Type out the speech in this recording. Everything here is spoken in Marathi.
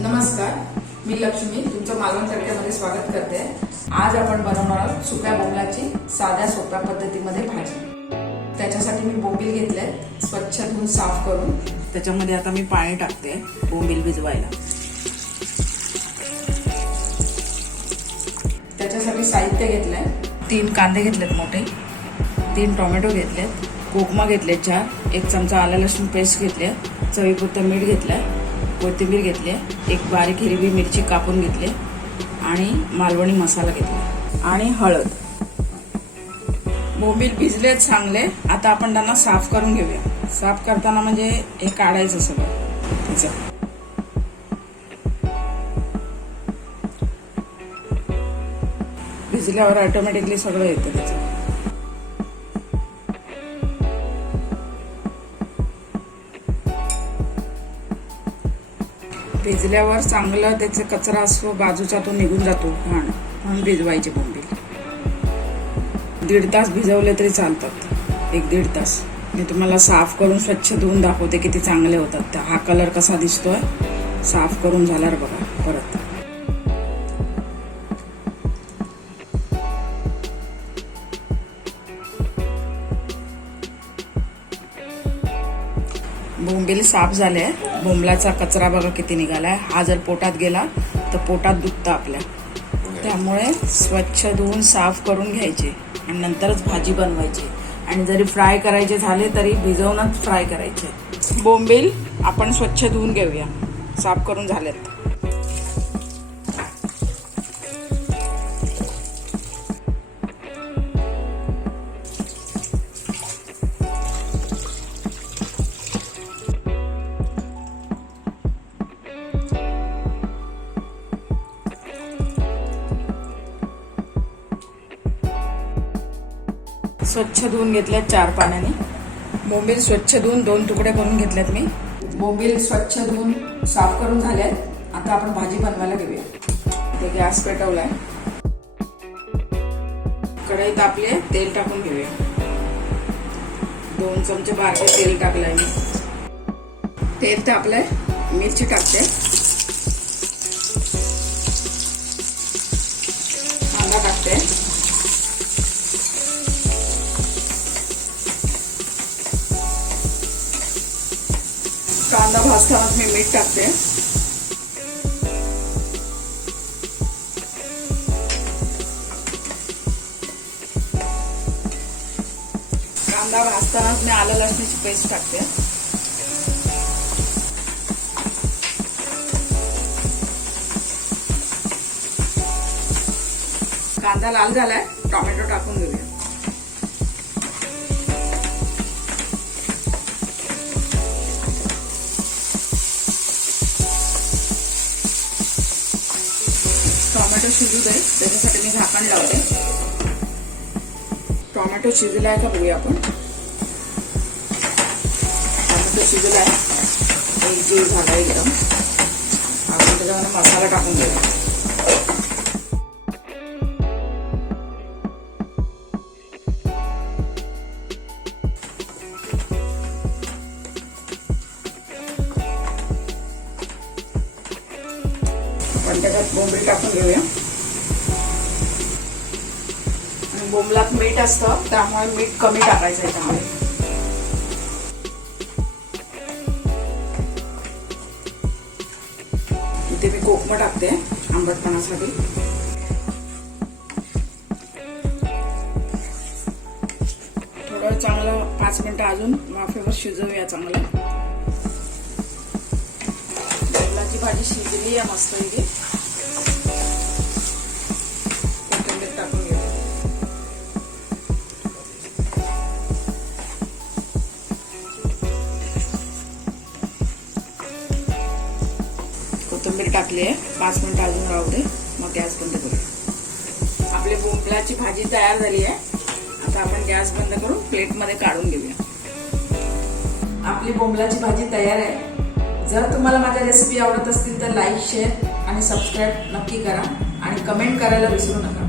नमस्कार, मी लक्ष्मी तुमचं मालवण तडक्यामध्ये स्वागत करते। आज आपण बनवणार आहोत सुक्या बोंबलाची साध्या सोप्या पद्धतीमध्ये भाजी। त्याच्यासाठी मी बोंबील घेतले, स्वच्छ धुवून साफ करून त्याच्यामध्ये आता मी पाणी टाकते बोंबील भिजवायला। त्याच्यासाठी साहित्य घेतलंय, 3 कांदे घेतलेत मोठे, 3 टोमॅटो घेतलेत, कोकमा घेतले 4, 1 चमचा आलं लसूण पेस्ट घेतली, चवीपुरतं मीठ घेतलंय, कोथिंबीर घेतली, 1 बारीक हिरवी मिरची कापून घेतली आणि मालवणी मसाला घेतला आणि हळद। बोंबील भिजलेत चांगले, आता आपण त्यांना साफ करून घेऊया। साफ करताना म्हणजे हे काढायचं सगळं त्याचं। भिजल्यावर ऑटोमॅटिकली सगळं येतं त्याचं। भिजल्यावर चांगलं त्याचा कचरा असतो बाजूचा तो निघून जातो म्हणून भिजवायचे बोंबील। 1.5 तास भिजवले तरी चालतात, 1-1.5 तास। मी तुम्हाला साफ करून स्वच्छ धुवून दाखवते किती चांगले होतात। हा कलर कसा दिसतोय साफ करून झाल्यावर बघा परत। बोंबील साफ झाले, बोंबलाचा कचरा बघा किती निघालाय। हा जर पोटात गेला तर पोटात दुखतं आपल्या, त्यामुळे स्वच्छ धुवून साफ करून घ्यायचे आणि नंतरच भाजी बनवायची। आणि जरी फ्राय करायचे झाले तरी भिजवूनच फ्राय करायचे। बोंबील आपण स्वच्छ धुवून घेऊया, साफ करून झालेत। स्वच्छ धुवून घेतल्यात 4 पाण्याने। बोंबील स्वच्छ धुवून 2 तुकडे करून घेतलेत मी। बोंबील स्वच्छ धुवून साफ करून झालेत, आता आपण भाजी बनवायला घेऊया। ते गॅस पेटवलाय, कढई तापली, तेल टाकून घेऊया। 2 चमचे बारके तेल टाकलंय मी। तेल तापलंय, मिरची टाकते, कांदा टाकते, कांदा भाजताना मी मीठ टाकते, कांदा भाजताना मी आलं लसणाची पेस्ट टाकते, कांदा लाल झालाय, टोमॅटो टाकून घेऊया। टोमॅटो शिजू दे, त्याच्यासाठी मी झाकण लावते। टोमॅटो शिजलाय का बघूया आपण। टोमॅटो शिजलाय, एक झाला एकदम। आपण त्याच्यामध्ये मसाला टाकून घेऊया। आपण त्याच्यात बोंबील टाकून घेऊया। आणि बोंबलात मीठ असतं त्यामुळे मीठ कमी टाकायचं याच्यामध्ये। इथे मी कोकम टाकते आंबटपणासाठी। थोडं चांगलं 5 मिनिटं अजून वाफेवर शिजवूया चांगलं। बोंबलाची भाजी शिजली आहे मस्त इथे। कोथिंबीर टाकून घेऊया। कोथिंबीर टाकली आहे, 5 मिनिटं अजून राहू दे, मग गॅस बंद करूया। आपली बोंबलाची भाजी तयार झाली आहे। आता आपण गॅस बंद करून प्लेटमध्ये काढून घेऊया। आपली बोंबलाची भाजी तयार आहे। जर तुम्हाला माझ्या रेसिपी आवडत असतील तर लाईक, शेअर आणि सबस्क्राईब नक्की करा आणि कमेंट करायला विसरू नका।